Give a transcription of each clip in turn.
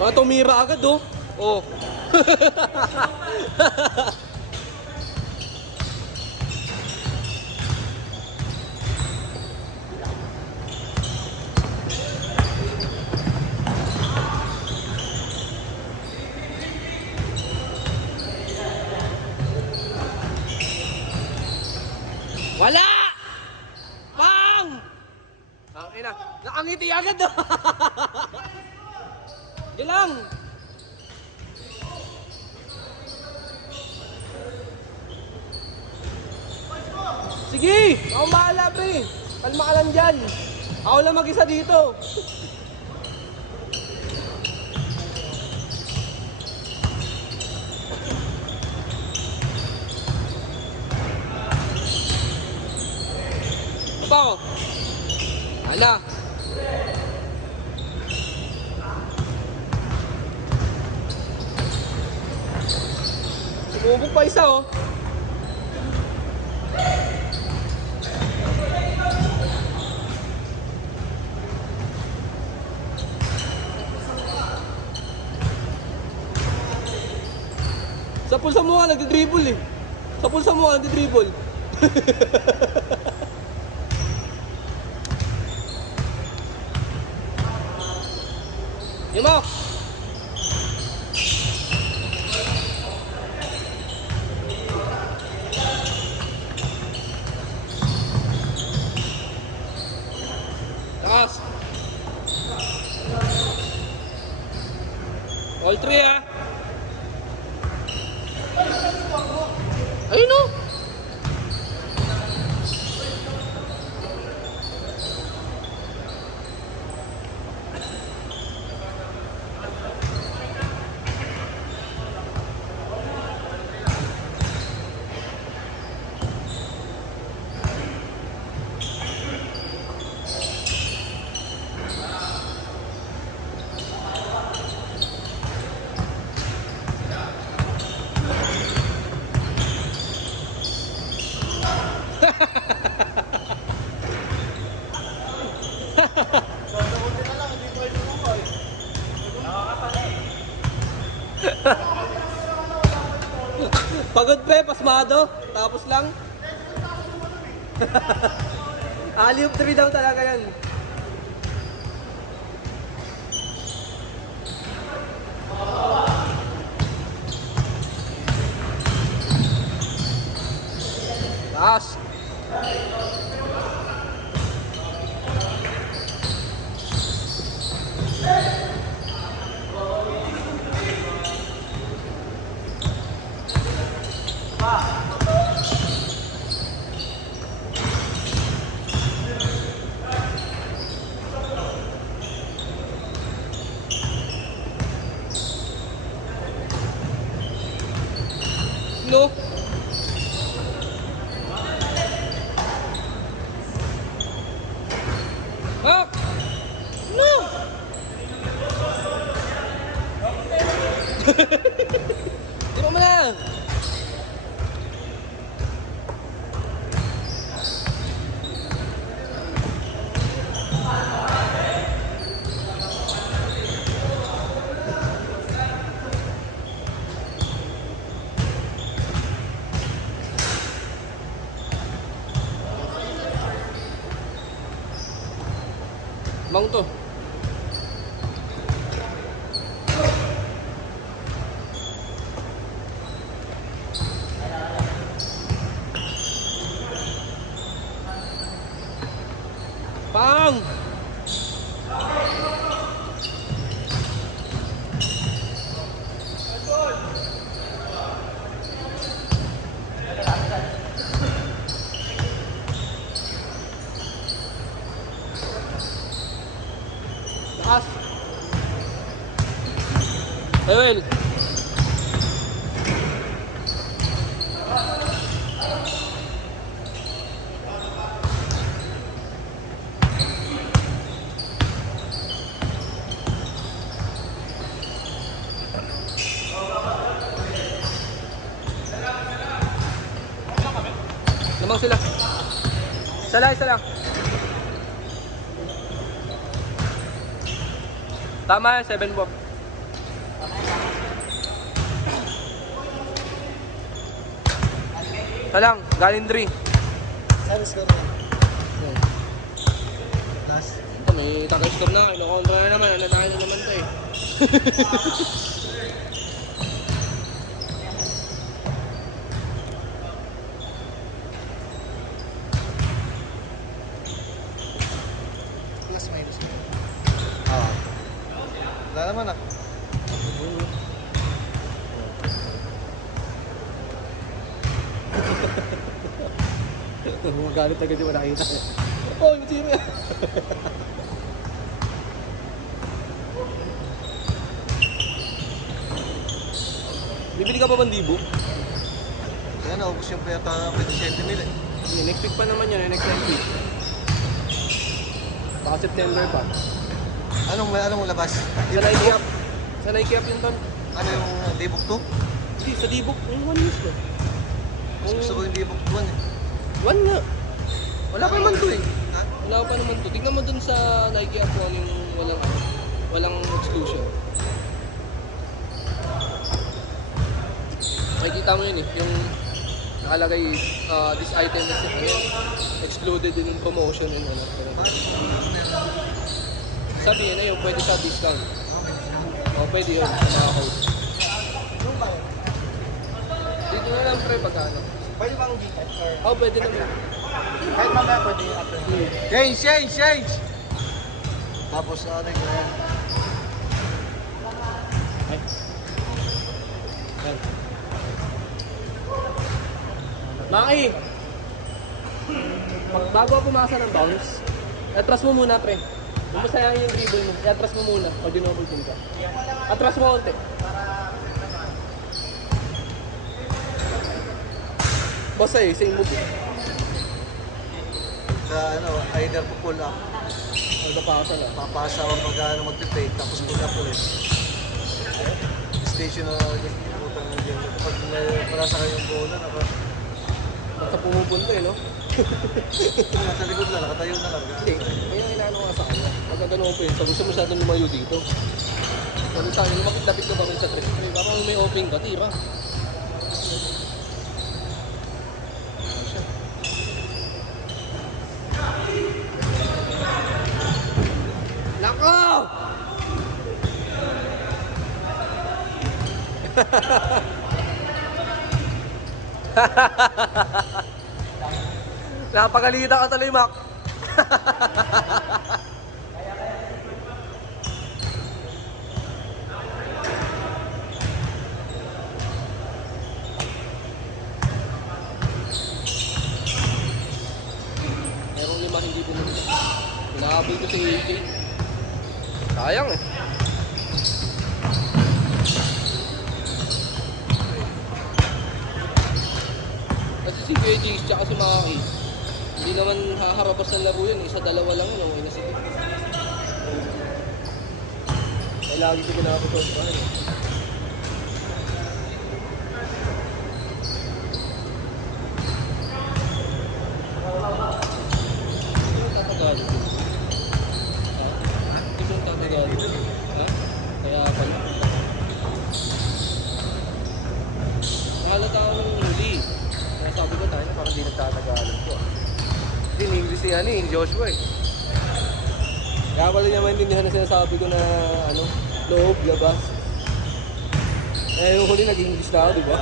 Mga tumira agad oh. Oh. Wala! Pang! Ang ina, nakangiti agad oh. Diyan lang. Sige! Ako bahala pre! Kalma ka lang dyan! Ako lang mag-isa dito! Apa ko? Hala! Sumubok pa isa oh! Sa pulsa mo nga nagdi-dribble eh. Sa pulsa mo nga nagdi-dribble. Yamo! Takas! All three ah! Ayun o! Pagod pe, pasmado. Tapos lang. Alley-oop 3 daw talaga yan. Taas. No. Ah! No. Di mo na. Bang to. Pang. Taas. Ayun. Lamang sila. Isa lang. Tama yan, 7 bomb. Talang, galing 3. Service ko naman. Last. Ito, may taga-score na. Ino-contra na naman. Nanakain na naman to eh. Plus minus. Oo. Wala naman ah. Gumagalit agad yung nakita. Oh, yung sino yan? Bibili ka pa bang dibo? Kaya naubos yung peta 27 nila eh. Yeah, next week pa naman yan, next week. Baka September pa. Anong labas? Sa Nike Up. Sa Nike Up yun, Ton. Ano yung Dibok 2? Hindi, sa Dibok. Yung 1 years na. Mas gusto ko yung Dibok 1 eh. 1 nga. Wala pa naman to eh. Ha? Wala pa naman to. Tingnan mo dun sa Nike Up 1 yung walang exclusion. Makikita mo yun eh. Yung nakalagay this item is excluded in promotion and ano. Sabi yun na yun, pwede sa discount. O pwede yun, sa mga code. Dito na lang pre pagkano. Pwede bang Gcash or? Oh, pwede naman. Kahit mamaya pwede after. Change! Tapos ano yung yan? Ay. Yan. Maki! Bago ako pumasa ng bounce, atras mo muna pre. Kung masayangin yung dribble mo, atras mo muna pag dinouble team ka. Atras mo konti. Basta eh, same move eh. Either pull up, Magpapasa na. papasa o mag-fake, tapos pull up ulit. Station na utang na dyan. Pag marasa kayong bola, Basta pumupunta eh, no? nasa likod na, nakatayo na lang. Hindi, kaya inaano nga sa kanya. Pagka ganun po yun, sabi siya masyadong lumayo dito. Sabi sa akin, lumapit-lapit ka ba rin sa 3? Baka may open ka, tira. Nako! Napagalita ka tuloy, Mac. Merong 5 hindi pumunta. Pinahabol ko si AJ. Sayang eh. Kasi si AJ tsaka si Maki, hindi naman haharabas ng laro yun. Isa-dalawa lang yun. Okay na sige. Ay lagi ko pinakapusosahan eh. Hindi mo tatagalo. Ha? Hindi mo tatagalo. Ha? Kaya pala. Nakalata ako ng huli. Kaya sabi ko tayo na parang di nagtatagalan ko ah. Hindi, in English yan eh, Joshua eh. Kaya pala niya maintindihan na sinasabi ko na ano, loob, labas. Eh, yung huli nag-English na ako, di ba?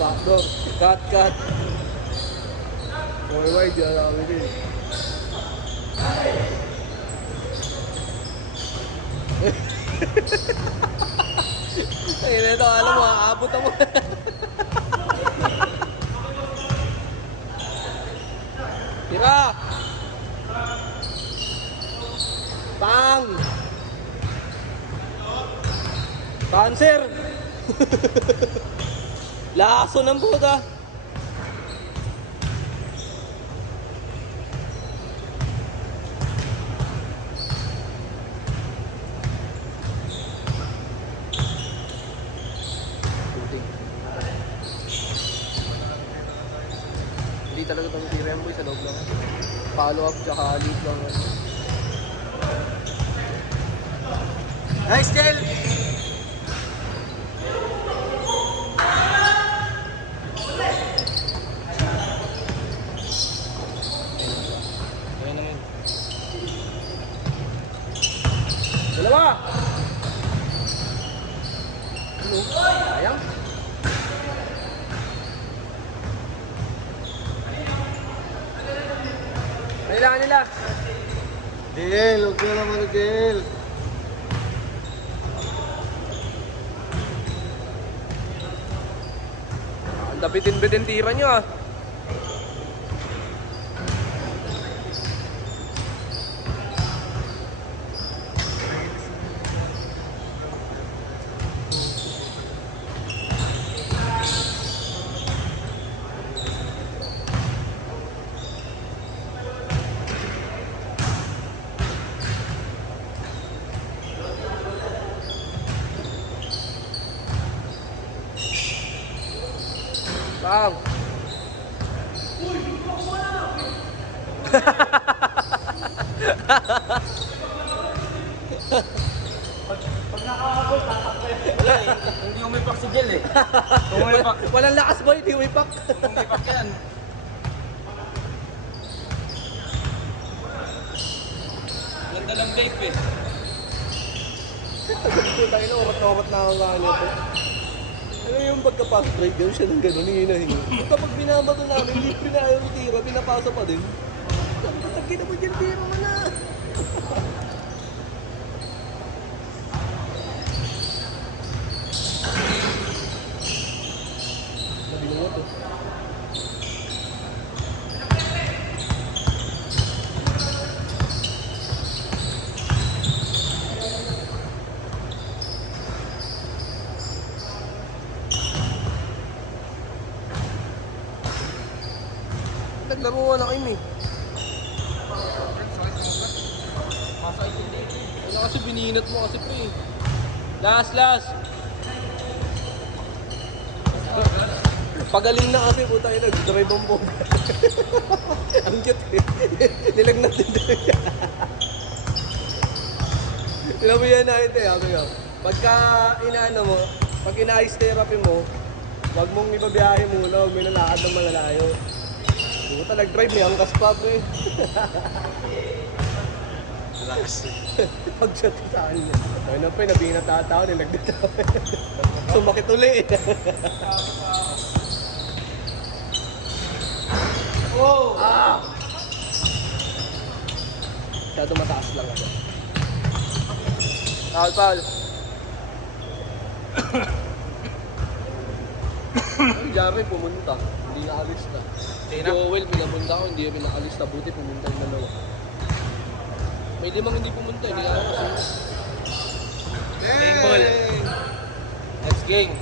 Backdoor, cut. Wide, yan namin din. Ay, neto, alam mo, aabot ako. Tira! Pang! Panser! Laso ng puta! Hindi talaga itong si Remboy sa loob lang. Follow up tsaka lead lang. Nice, Del! Dalawa! Ano? Sayang? Kailangan nila. Del, huwag ka naman, Del. Ang dapitin-bitin tira nyo ah. Bang! Wala eh. Hindi umipak si Del eh. Umipak. Walang lakas boy, di wipak. Umipak yan. Ganda lang vape eh. Ito tayo na, umat na ang ano to. Ano yung pagka-pass break, gano'n siya ng gano'n, hihinahingi. Kapag binabato namin, hindi pinayaw ni tira, pinapasa pa din. Sabi na mo dyan, tira mo na! Nabinuot eh. Naglaruan na kayo eh. Ano kasi bininat mo kasi pre. Last. Pagaling na kasi puta yun, nag-drive ang bomba. Ang cute eh. Nilagnat din talaga. Alam mo yan na ito eh, sabi ko. Pagka inaano mo, pag ina-ice therapy mo, wag mong ibabiyahe muna, huwag may nalakad ng malalayo. Puta, nag-drive may angkas pa pre. Relax. Pag-shot ko sa akin. Ay na pre, nabinat na tao, nilagdataw. Sumakit uli eh. Oh! Ah! Masyado mataas lang ako. Paul. Ang Jaren pumunta, hindi naalis na. Si Joel, pinapunta ko, hindi kami naalis na. Buti pumunta yung dalawa. May limang hindi pumunta, hindi na ako kasunod. Hey! Let's game.